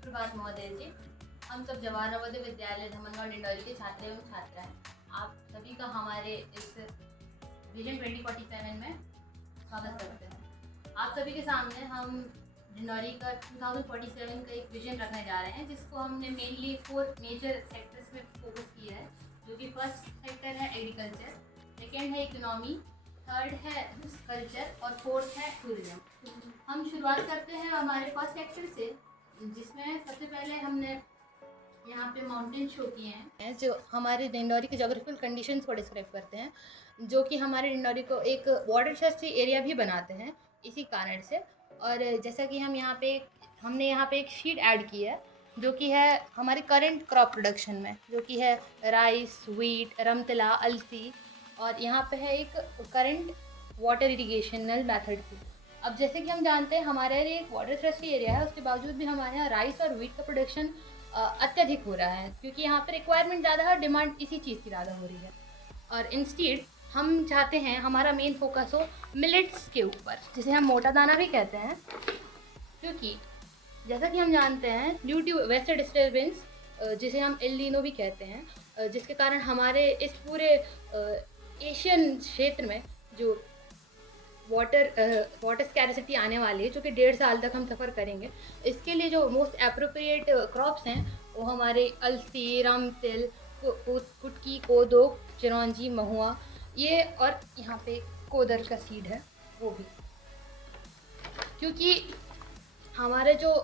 सुप्रभात महोदय जी। हम सब जवाहर नवोदय विद्यालय धमनगांव डिंडौरी के छात्र एवं छात्रा हैं। आप सभी का हमारे इस विजन 2047 में स्वागत करते हैं। आप सभी के सामने हम डिंडौरी का 2047 का एक विजन रखने जा रहे हैं, जिसको हमने मेनली 4 मेजर सेक्टर्स में फोकस किया है, जो कि फर्स्ट सेक्टर है एग्रीकल्चर, सेकेंड है इकोनॉमी, थर्ड है कल्चर और फोर्थ है टूरिज्म। हम शुरुआत करते हैं हमारे फर्स्ट सेक्टर से, जिसमें सबसे पहले हमने यहाँ पे माउंटेन शो किए हैं जो हमारे डिंडौरी के जोग्राफिकल कंडीशंस को डिस्क्राइब करते हैं, जो कि हमारे डिंडौरी को एक वाटरशेड एरिया भी बनाते हैं इसी कारण से। और जैसा कि हमने यहाँ पे एक शीट ऐड की है, जो कि है हमारे करंट क्रॉप प्रोडक्शन में, जो कि है राइस, व्हीट, रमतिला, अलसी, और यहाँ पे है एक करंट वाटर इरिगेशनल मेथड की। अब जैसे कि हम जानते हैं हमारे यहाँ एक वाटर थ्रस्टी एरिया है, उसके बावजूद भी हमारे यहाँ राइस और व्हीट का प्रोडक्शन अत्यधिक हो रहा है, क्योंकि यहाँ पर रिक्वायरमेंट ज़्यादा है और डिमांड इसी चीज़ की ज़्यादा हो रही है। और इंस्टीड हम चाहते हैं हमारा मेन फोकस हो मिलेट्स के ऊपर, जिसे हम मोटा दाना भी कहते हैं, क्योंकि जैसा कि हम जानते हैं ड्यू टू वेस्टर्न डिस्टर्बेंस, जिसे हम एल नीनो भी कहते हैं, जिसके कारण हमारे इस पूरे एशियन क्षेत्र में जो वाटर स्कैरिसिटी आने वाली है, जो कि 1.5 साल तक हम सफ़र करेंगे। इसके लिए जो मोस्ट अप्रोप्रिएट क्रॉप्स हैं वो हमारे अलसी, राम तिल, कुटकी, कोदो, चिरौंजी, महुआ, ये, और यहाँ पे कोदर का सीड है वो भी, क्योंकि हमारे जो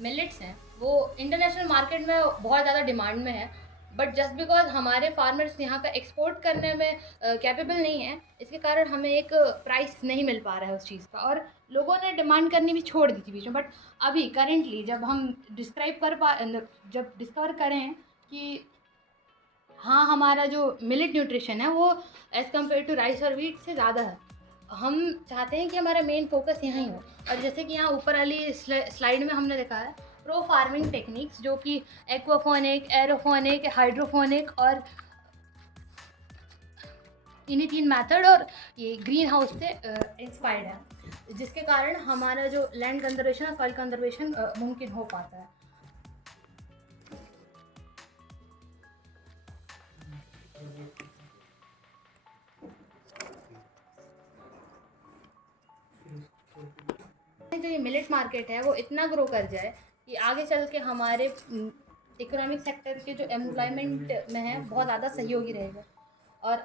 मिलेट्स हैं वो इंटरनेशनल मार्केट में बहुत ज़्यादा डिमांड में है, बट जस्ट बिकॉज हमारे फार्मर्स यहाँ का एक्सपोर्ट करने में कैपेबल नहीं है, इसके कारण हमें एक प्राइस नहीं मिल पा रहा है उस चीज़ का, और लोगों ने डिमांड करनी भी छोड़ दी थी बीच में। बट अभी करेंटली जब डिस्कवर करें कि हाँ, हमारा जो मिलेट न्यूट्रिशन है वो एज़ कम्पेयर टू राइस और व्हीट से ज़्यादा है, हम चाहते हैं कि हमारा मेन फोकस यहाँ ही हो। और जैसे कि यहाँ ऊपर वाली स्लाइड में हमने देखा है प्रो फार्मिंग टेक्निक्स, जो कि एक्वाफोनिक, एरोफोनिक, हाइड्रोफोनिक और इन्हीं 3 मेथड और ये ग्रीन हाउस से इंस्पायर्ड है, जिसके कारण हमारा जो लैंड कंजर्वेशन और सॉइल कंजर्वेशन मुमकिन हो पाता है। जो ये मिलेट मार्केट है वो इतना ग्रो कर जाए कि आगे चल के हमारे इकोनॉमिक सेक्टर के जो एम्प्लॉयमेंट में है बहुत ज़्यादा सहयोगी रहेगा। और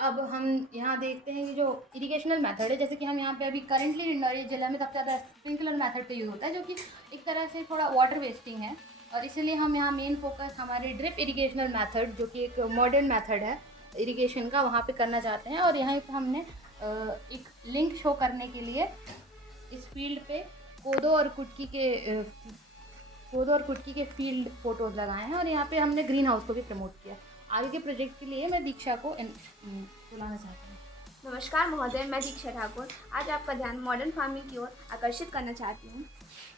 अब हम यहाँ देखते हैं कि जो इरिगेशनल मेथड है, जैसे कि हम यहाँ पे अभी करंटली डिंडौरी जिला में सबसे ज़्यादा स्प्रिंकलर मेथड का यूज़ होता है, जो कि एक तरह से थोड़ा वाटर वेस्टिंग है, और इसीलिए हम यहाँ मेन फोकस हमारे ड्रिप इरिगेशनल मेथड, जो कि एक मॉडर्न मेथड है इरिगेशन का, वहाँ पे करना चाहते हैं। और यहाँ पे हमने एक लिंक शो करने के लिए इस फील्ड पे कोदो और कुटकी के फील्ड फोटोज़ लगाए हैं, और यहाँ पे हमने ग्रीन हाउस को भी प्रमोट किया। आगे के प्रोजेक्ट के लिए मैं दीक्षा को बुलाना चाहती हूँ। नमस्कार महोदय, मैं दीक्षा ठाकुर आज आपका ध्यान मॉडर्न फार्मिंग की ओर आकर्षित करना चाहती हूँ।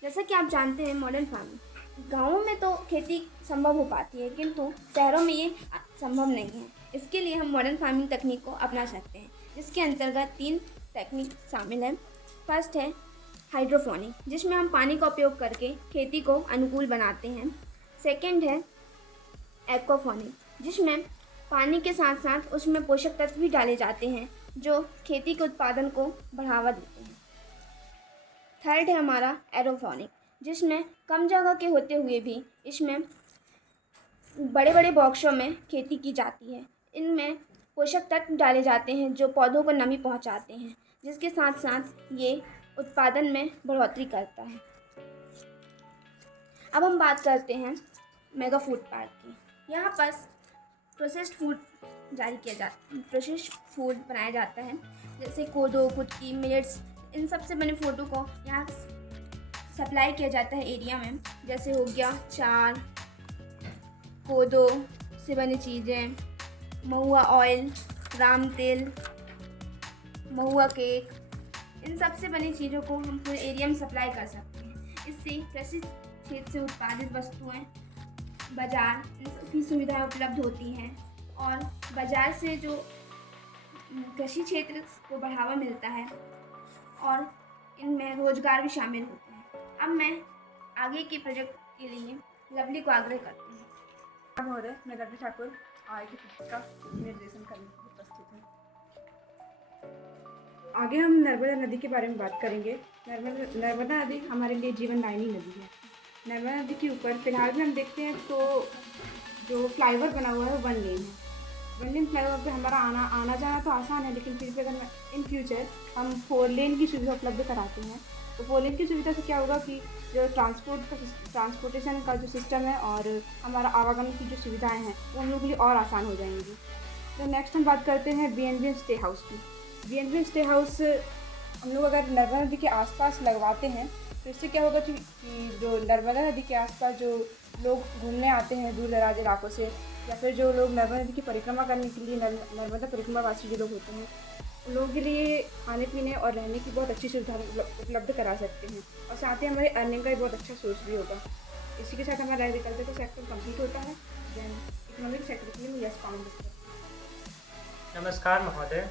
जैसा कि आप जानते हैं, मॉडर्न फार्मिंग गाँवों में तो खेती संभव हो पाती है, किंतु शहरों में ये संभव नहीं है। इसके लिए हम मॉडर्न फार्मिंग तकनीक को अपना सकते हैं, जिसके अंतर्गत 3 टेक्निक शामिल हैं। फर्स्ट है हाइड्रोफोनिक, जिसमें हम पानी का उपयोग करके खेती को अनुकूल बनाते हैं। सेकेंड है एक्वाफोनिक, जिसमें पानी के साथ साथ उसमें पोषक तत्व भी डाले जाते हैं, जो खेती के उत्पादन को बढ़ावा देते हैं। थर्ड है हमारा एरोफोनिक, जिसमें कम जगह के होते हुए भी इसमें बड़े बड़े बॉक्सों में खेती की जाती है। इनमें पोषक तत्व डाले जाते हैं जो पौधों को नमी पहुंचाते हैं, जिसके साथ साथ ये उत्पादन में बढ़ोतरी करता है। अब हम बात करते हैं मेगा फूड पार्क की। यहाँ पर प्रोसेस्ड फूड बनाया जाता है, जैसे कोदो, कुटकी, मिलेट्स, इन सब से बने फूडों को यहाँ सप्लाई किया जाता है एरिया में। जैसे हो गया चार, कोदो से बनी चीज़ें, महुआ ऑयल, राम तेल, महुआ केक, इन सब से बनी चीज़ों को हम पूरे एरिया में सप्लाई कर सकते हैं। इससे कृषि क्षेत्र से उत्पादित वस्तुएं बाज़ार, इन सबकी सुविधाएं उपलब्ध होती हैं, और बाज़ार से जो कृषि क्षेत्र को बढ़ावा मिलता है, और इनमें रोजगार भी शामिल होते हैं। अब मैं आगे के प्रोजेक्ट के लिए लवली को आग्रह करती हूँ। महोदय, मैं रवि ठाकुर आगे के प्रोजेक्ट का निर्देशन करने के लिए उपस्थित हूँ। आगे हम नर्मदा नदी के बारे में बात करेंगे। नर्मदा नदी हमारे लिए जीवनदायिनी नदी है। नर्मदा नदी के ऊपर फिलहाल में हम देखते हैं तो जो फ्लाईओवर बना हुआ है वो 1 लेन है। 1 लेन फ्लाईओवर पे हमारा आना जाना तो आसान है, लेकिन फिर भी अगर इन फ्यूचर हम 4 लेन की सुविधा उपलब्ध कराते हैं तो 4 लेन की सुविधा से क्या होगा कि जो ट्रांसपोर्टेशन का जो सिस्टम है और हमारा आवागमन की जो सुविधाएं हैं वो हम लोग के लिए और आसान हो जाएंगी। तो नेक्स्ट हम बात करते हैं B&B स्टे हाउस की। B&B स्टे हाउस हम लोग अगर नर्मदा नदी के आसपास लगवाते हैं तो इससे क्या होगा कि जो नर्मदा नदी के आसपास जो लोग घूमने आते हैं दूर दराज इलाकों से, या फिर जो लोग नर्मदा नदी की परिक्रमा करने के लिए नर्मदा परिक्रमावासी जो लोग होते हैं उन लोगों के लिए खाने पीने और रहने की बहुत अच्छी सुविधा उपलब्ध करा सकते हैं, और साथ ही हमारे अर्निंग का एक बहुत अच्छा सोर्स भी होगा। इसी के साथ हमारा एग्रीकल्चर का सेक्टर कंप्लीट होता है। देन इकोनॉमिक सेक्टर के लिए मैं यस पाऊंगी। नमस्कार महोदय,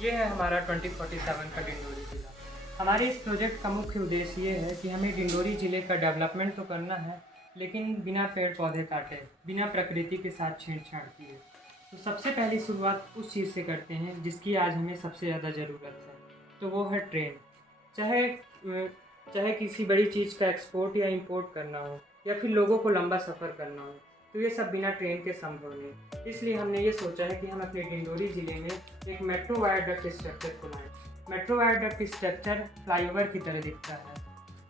ये है हमारा 2047 का डिंडोरी जिला। हमारे इस प्रोजेक्ट का मुख्य उद्देश्य ये है कि हमें डिंडोरी ज़िले का डेवलपमेंट तो करना है, लेकिन बिना पेड़ पौधे काटे, बिना प्रकृति के साथ छेड़छाड़ किए। तो सबसे पहली शुरुआत उस चीज़ से करते हैं जिसकी आज हमें सबसे ज़्यादा ज़रूरत है, तो वो है ट्रेन। चाहे किसी बड़ी चीज़ का एक्सपोर्ट या इंपोर्ट करना हो, या फिर लोगों को लंबा सफ़र करना हो, तो ये सब बिना ट्रेन के संभव नहीं। इसलिए हमने ये सोचा है कि हम अपने डिंडोरी ज़िले में एक मेट्रो वायरडक्ट स्ट्रक्चर खुलाएँ। मेट्रो वायरडक्ट स्ट्रक्चर फ्लाईओवर की तरह दिखता है।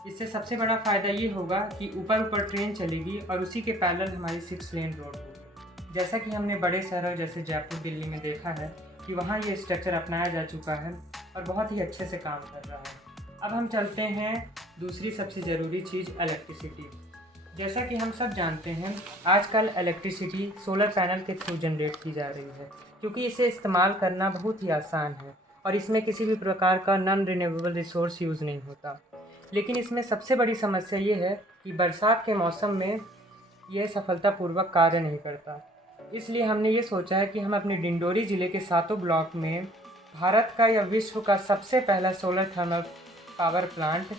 इससे सबसे बड़ा फ़ायदा ये होगा कि ऊपर ट्रेन चलेगी और उसी के पैरेलल हमारी 6 लेन रोड होगी। जैसा कि हमने बड़े शहरों जैसे जयपुर, दिल्ली में देखा है कि वहाँ ये स्ट्रक्चर अपनाया जा चुका है और बहुत ही अच्छे से काम कर रहा है। अब हम चलते हैं दूसरी सबसे ज़रूरी चीज़, इलेक्ट्रिसिटी। जैसा कि हम सब जानते हैं, आजकल इलेक्ट्रिसिटी सोलर पैनल के थ्रू जनरेट की जा रही है, क्योंकि इसे इस्तेमाल करना बहुत ही आसान है और इसमें किसी भी प्रकार का नॉन रिन्यूएबल रिसोर्स यूज़ नहीं होता। लेकिन इसमें सबसे बड़ी समस्या ये है कि बरसात के मौसम में यह सफलतापूर्वक कार्य नहीं करता। इसलिए हमने ये सोचा है कि हम अपने डिंडोरी ज़िले के 7 ब्लॉक में भारत का या विश्व का सबसे पहला solar thermal power plant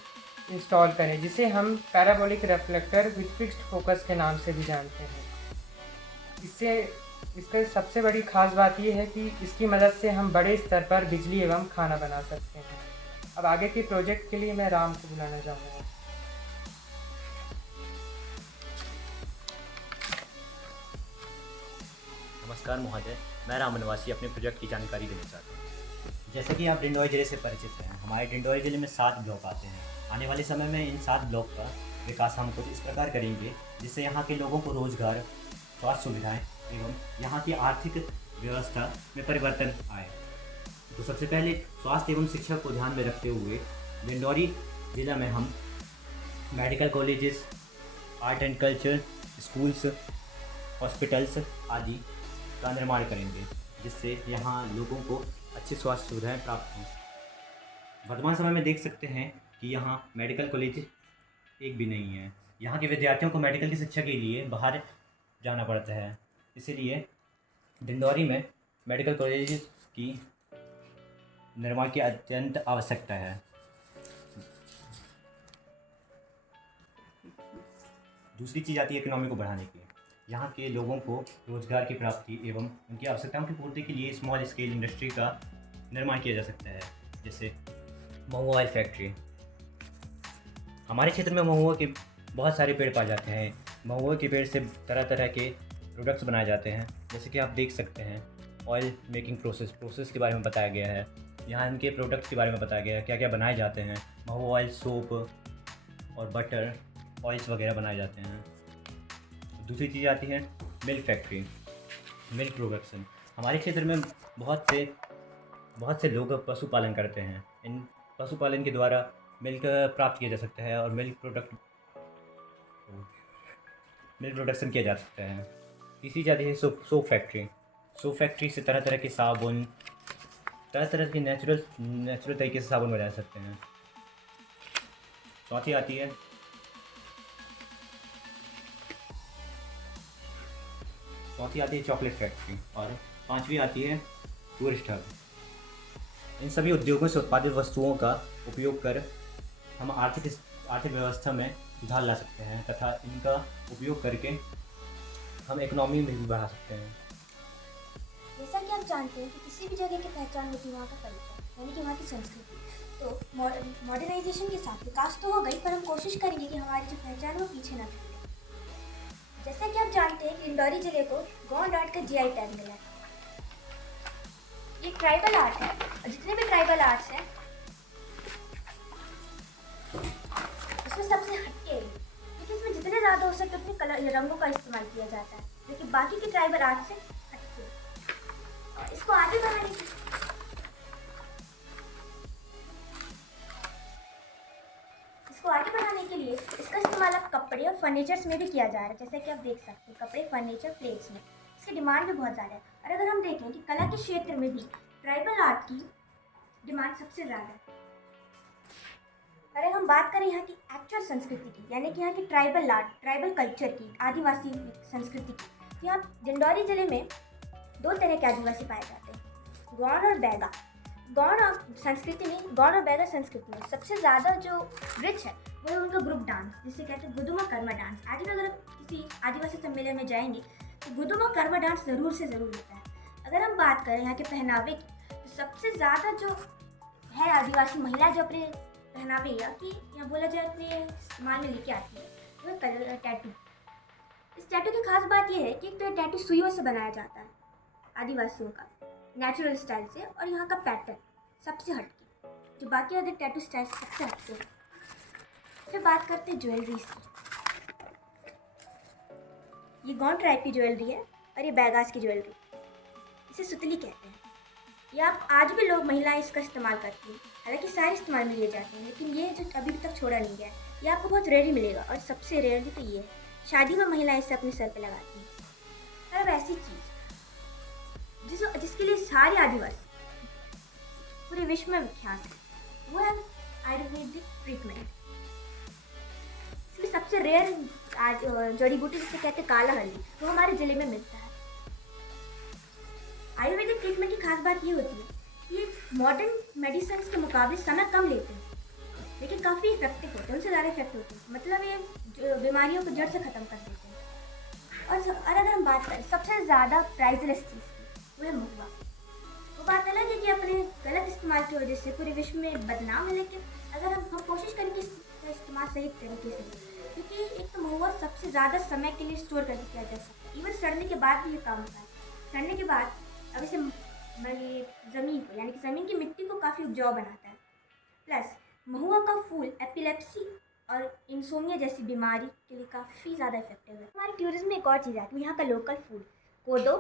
install करें, जिसे हम parabolic reflector with fixed focus के नाम से भी जानते हैं। इसका सबसे बड़ी खास बात यह है कि इसकी मदद से हम बड़े स्तर पर बिजली एवं खाना बना सकते हैं। अब आगे के प्रोजेक्ट के लिए मैं राम को बुलाना चाहूँगा। नमस्कार महोदय, मैं राम निवासी अपने प्रोजेक्ट की जानकारी देना चाहता हूँ। जैसे कि आप डिंडोरी ज़िले से परिचित हैं, हमारे डिंडोरी ज़िले में 7 ब्लॉक आते हैं। आने वाले समय में इन 7 ब्लॉक का विकास हम कुछ इस प्रकार करेंगे जिससे यहाँ के लोगों को रोज़गार, स्वास्थ्य सुविधाएँ एवं यहाँ की आर्थिक व्यवस्था में परिवर्तन आए। तो सबसे पहले स्वास्थ्य एवं शिक्षा को ध्यान में रखते हुए डिंडोरी ज़िला में हम medical colleges, art and culture schools, hospitals आदि का निर्माण करेंगे, जिससे यहाँ लोगों को अच्छी स्वास्थ्य सुविधाएं प्राप्त हों। वर्तमान समय में देख सकते हैं कि यहाँ मेडिकल कॉलेज एक भी नहीं है। यहाँ के विद्यार्थियों को मेडिकल की शिक्षा के लिए बाहर जाना पड़ता है, इसीलिए डिंडोरी में मेडिकल कॉलेज की निर्माण की अत्यंत आवश्यकता है। दूसरी चीज़ आती है इकोनॉमी को बढ़ाने की। यहाँ के लोगों को रोज़गार की प्राप्ति एवं उनकी आवश्यकताओं की पूर्ति के लिए स्मॉल स्केल इंडस्ट्री का निर्माण किया जा सकता है, जैसे महुआ ऑयल फैक्ट्री। हमारे क्षेत्र में महुआ के बहुत सारे पेड़ पाए जाते हैं। महुआ के पेड़ से तरह तरह के प्रोडक्ट्स बनाए जाते हैं, जैसे कि आप देख सकते हैं ऑयल मेकिंग प्रोसेस के बारे में बताया गया है। यहाँ इनके प्रोडक्ट्स के बारे में बताया गया है, क्या क्या बनाए जाते हैं। महुआ ऑयल, सोप और बटर, ऑयल्स वगैरह बनाए जाते हैं। दूसरी चीज़ आती है मिल्क फैक्ट्री, मिल्क प्रोडक्शन। हमारे क्षेत्र में बहुत से लोग पशुपालन करते हैं। इन पशुपालन के द्वारा मिल्क प्राप्त किया जा सकता है और मिल्क प्रोडक्शन किया जा सकता है। तीसरी चीज़ आती है सोप फैक्ट्री। सोप फैक्ट्री से तरह तरह के साबुन, तरह तरह के नेचुरल तरीके से साबुन बना सकते हैं। चौथी आती है चॉकलेट फैक्ट्री और पांचवी आती है टूरिस्ट हब। इन सभी उद्योगों से उत्पादित वस्तुओं का उपयोग कर हम आर्थिक व्यवस्था में सुधार ला सकते हैं तथा इनका उपयोग करके हम इकोनॉमी में भी बढ़ा सकते हैं। जैसा कि आप जानते हैं कि किसी भी जगह की पहचान होती है वहाँ का कल्चर, यानी कि वहाँ की संस्कृति। तो मॉडर्नाइजेशन के साथ विकास तो हो गई, पर हम कोशिश करेंगे कि हमारी जो पहचान है वो पीछे ना छूटे। जैसा कि आप जानते हैं कि डिंडोरी जिले को गौंड आर्ट का GI टैग मिला है। ये ट्राइबल आर्ट है और जितने भी ट्राइबल आर्ट्स हैं उसमें सबसे हटके है, क्योंकि इसमें जितने ज़्यादा हो सके उतने कलर रंगों का इस्तेमाल किया जाता है, जो कि बाकी के ट्राइबल आर्ट से हटके है। और इसको आगे बढ़ाने के लिए इसका इस्तेमाल अब कपड़े और फर्नीचर्स में भी किया जा रहा है। जैसे कि आप देख सकते हैं कपड़े, फर्नीचर, प्लेट्स में इसकी डिमांड भी बहुत ज़्यादा है। और अगर हम देखें कि कला के क्षेत्र में भी ट्राइबल आर्ट की डिमांड सबसे ज़्यादा है। अगर हम बात करें यहाँ की एक्चुअल संस्कृति की, यानी कि यहाँ की ट्राइबल आर्ट, ट्राइबल कल्चर की, आदिवासी संस्कृति की, यहाँ डिंडोरी जिले में 2 तरह के आदिवासी पाए जाते हैं, गौंड और बैगा। गौंड संस्कृति में, गौंड और बैगा संस्कृति में सबसे ज़्यादा जो रिच है वो है उनका ग्रुप डांस, जिसे कहते हैं गुदुमा कर्मा डांस। आज भी अगर आप किसी आदिवासी सम्मेलन में जाएंगे तो गुदुमा कर्मा डांस ज़रूर से ज़रूर होता है। अगर हम बात करें यहाँ के पहनावे की, तो सबसे ज़्यादा जो है आदिवासी महिला जो अपने पहनावे या कि यहाँ बोला जाए अपने इस्तेमाल में लेके आती है, वो है टैटू। इस टैटू की खास बात यह है कि एक तो टैटू सुइयों से बनाया जाता है आदिवासियों का, नेचुरल स्टाइल से, और यहाँ का पैटर्न सबसे हटके, जो बाकी अदर टैटू स्टाइल सबसे हटके है। फिर बात करते हैं ज्वेलरीज की। ये गौंड ट्राइब की ज्वेलरी है और ये बैगास की ज्वेलरी, इसे सुतली कहते हैं। ये आप आज भी लोग, महिलाएं इसका इस्तेमाल करती हैं, हालांकि सारे इस्तेमाल में लिए जाते हैं, लेकिन ये जो अभी तक छोड़ा नहीं गया है, ये आपको बहुत रेयर ही मिलेगा। और सबसे रेयर भी तो ये है, शादी में महिलाएं इसे अपने सर पे लगाती हैं। और अब ऐसी चीज़ जिसके लिए सारे आदिवासी पूरे विश्व में विख्यात है, वो है आयुर्वेदिक ट्रीटमेंट। इसमें सबसे रेयर जड़ी बूटी जिसे कहते हैं काला हल्दी, वो हमारे ज़िले में मिलता है। आयुर्वेदिक ट्रीटमेंट की खास बात ये होती है कि मॉडर्न मेडिसिन के मुकाबले समय कम लेते हैं, लेकिन काफ़ी इफेक्टिव होते हैं, उनसे ज़्यादा इफेक्टिव होते हैं। मतलब ये बीमारियों को जड़ से ख़त्म कर देते हैं। और अगर हम बात करें सबसे ज़्यादा प्राइजलेस चीज़ की, वो है महुआ। वो बात अलग है कि अपने गलत इस्तेमाल की वजह से पूरे विश्व में बदनाम है, लेकिन अगर हम कोशिश करें कि इसका इस्तेमाल सही तरीके से, क्योंकि एक तो महुआ सबसे ज़्यादा समय के लिए स्टोर करके किया जा सकता है। इवन सड़ने के बाद भी ये काम होता है। सड़ने के बाद अब इसे ज़मीन को, यानी कि ज़मीन की मिट्टी को काफ़ी उपजाऊ बनाता है। प्लस महुआ का फूल एपिलेप्सी और इंसोमिया जैसी बीमारी के लिए काफ़ी ज़्यादा इफेक्टिव है। हमारे टूरिज्म में एक और चीज़ आती है, यहाँ का लोकल फूड, कोदो,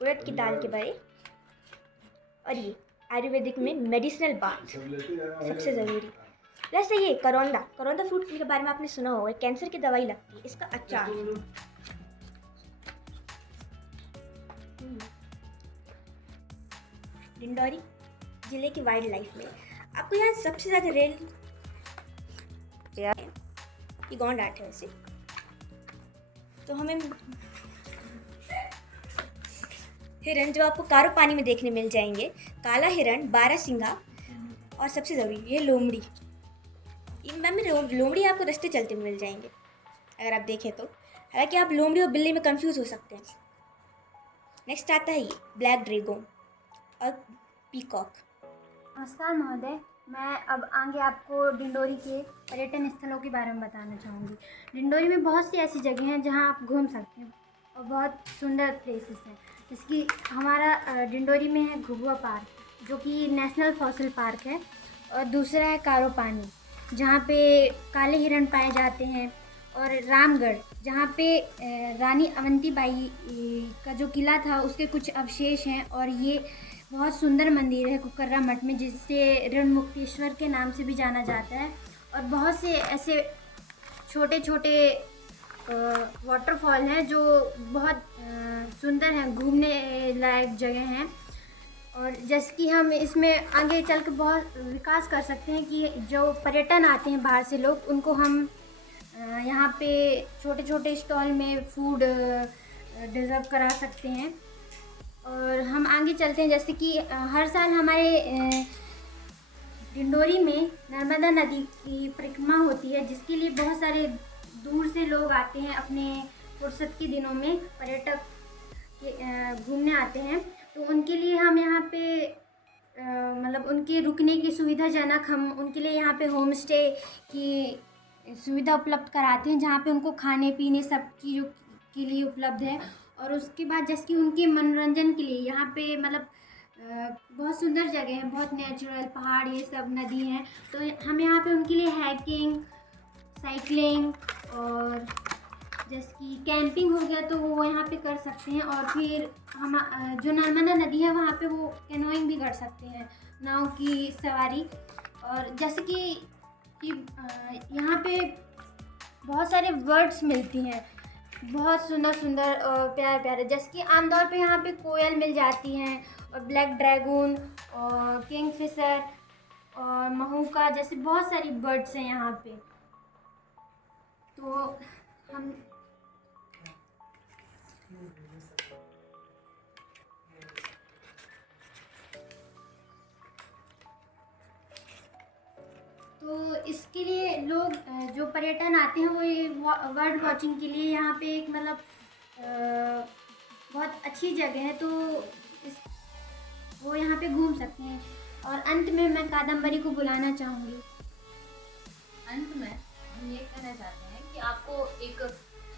उड़द की दाल के बड़े, और ये आयुर्वेदिक में मेडिसिनल बाथ सबसे ज़रूरी। जैसे ये करौंदा फ्रूट के बारे में आपने सुना होगा, कैंसर की दवाई लगती है, इसका अचार। डिंडोरी जिले की वाइल्ड लाइफ में आपको यहाँ सबसे ज़्यादा रेल ये गौंड आर्ट है वैसे तो हमें हिरन जो आपको कारो पानी में देखने मिल जाएंगे, काला हिरन, बारहसिंगा, और सबसे ज़रूरी ये लोमड़ी। मैम लोमड़ी आपको रास्ते चलते मिल जाएंगे अगर आप देखें तो, हालांकि आप लोमड़ी और बिल्ली में कंफ्यूज हो सकते हैं। नेक्स्ट आता है ये ब्लैक ड्रैगन और पीकॉक। नमस्कार महोदय, मैं अब आगे आपको डिंडोरी के पर्यटन स्थलों के बारे में बताना चाहूँगी। डिंडोरी में बहुत सी ऐसी जगह हैं जहाँ आप घूम सकते हैं और बहुत सुंदर प्लेसेस हैं, जिसकी हमारा डिंडोरी में है घुघुआ पार्क, जो कि नेशनल फॉसिल पार्क है, और दूसरा है कारो पानी, जहाँ पे काले हिरण पाए जाते हैं, और रामगढ़, जहाँ पे रानी अवंतीबाई का जो किला था उसके कुछ अवशेष हैं, और ये बहुत सुंदर मंदिर है कुकर्रा मठ में, जिसे रणमुक्तेश्वर के नाम से भी जाना जाता है। और बहुत से ऐसे छोटे छोटे वाटरफॉल हैं जो बहुत सुंदर हैं, घूमने लायक जगह हैं। और जैसे कि हम इसमें आगे चल के बहुत विकास कर सकते हैं कि जो पर्यटन आते हैं बाहर से लोग, उनको हम यहाँ पे छोटे छोटे स्टॉल में फूड डिज़र्व करा सकते हैं। और हम आगे चलते हैं, जैसे कि हर साल हमारे डिंडोरी में नर्मदा नदी की परिक्रमा होती है, जिसके लिए बहुत सारे दूर से लोग आते हैं। अपने फुर्सत के दिनों में पर्यटक घूमने आते हैं, तो उनके लिए हम यहाँ पे मतलब उनके रुकने की सुविधाजनक हम उनके लिए यहाँ पे होम स्टे की सुविधा उपलब्ध कराते हैं, जहाँ पे उनको खाने पीने सब चीज़ों के लिए उपलब्ध है। और उसके बाद जैसे कि उनके मनोरंजन के लिए यहाँ पे मतलब बहुत सुंदर जगह है, बहुत नेचुरल पहाड़ ये सब नदी हैं, तो हम यहाँ पे उनके लिए हाइकिंग, साइकिलिंग और जैसे कि कैंपिंग हो गया तो वो यहाँ पे कर सकते हैं। और फिर हम जो नर्मदा नदी है वहाँ पे वो कैनोइंग भी कर सकते हैं, नाव की सवारी। और जैसे कि यहाँ पे बहुत सारे बर्ड्स मिलती हैं, बहुत सुंदर सुंदर और प्यारे प्यारे, जैसे कि आमतौर पे यहाँ पे कोयल मिल जाती हैं और ब्लैक ड्रैगन और किंगफिशर और महूका जैसे बहुत सारी बर्ड्स हैं यहाँ पे। तो हम तो इसके लिए लोग जो पर्यटन आते हैं वो ये बर्ड वॉचिंग के लिए यहाँ पे एक मतलब बहुत अच्छी जगह है, तो वो यहाँ पे घूम सकते हैं। और अंत में मैं कादम्बरी को बुलाना चाहूँगी। अंत में हम ये कहना चाहते हैं कि आपको एक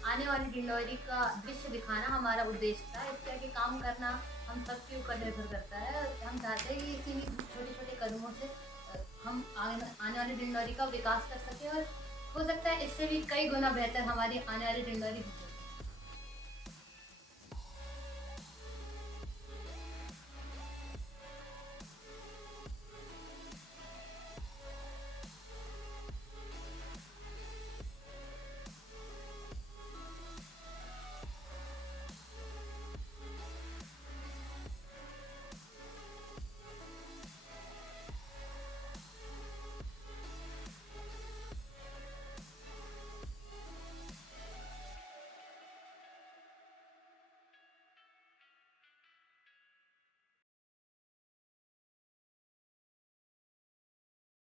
आने वाली डिंडोरी का दृश्य दिखाना हमारा उद्देश्य था। इसके आगे काम करना हम सबके ऊपर निर्भर करता है। हम चाहते हैं कि इसी छोटे छोटे कदमों से हम आने वाली डिंडोरी का विकास कर सकें, और हो सकता है इससे भी कई गुना बेहतर हमारी आने वाली डिंडोरी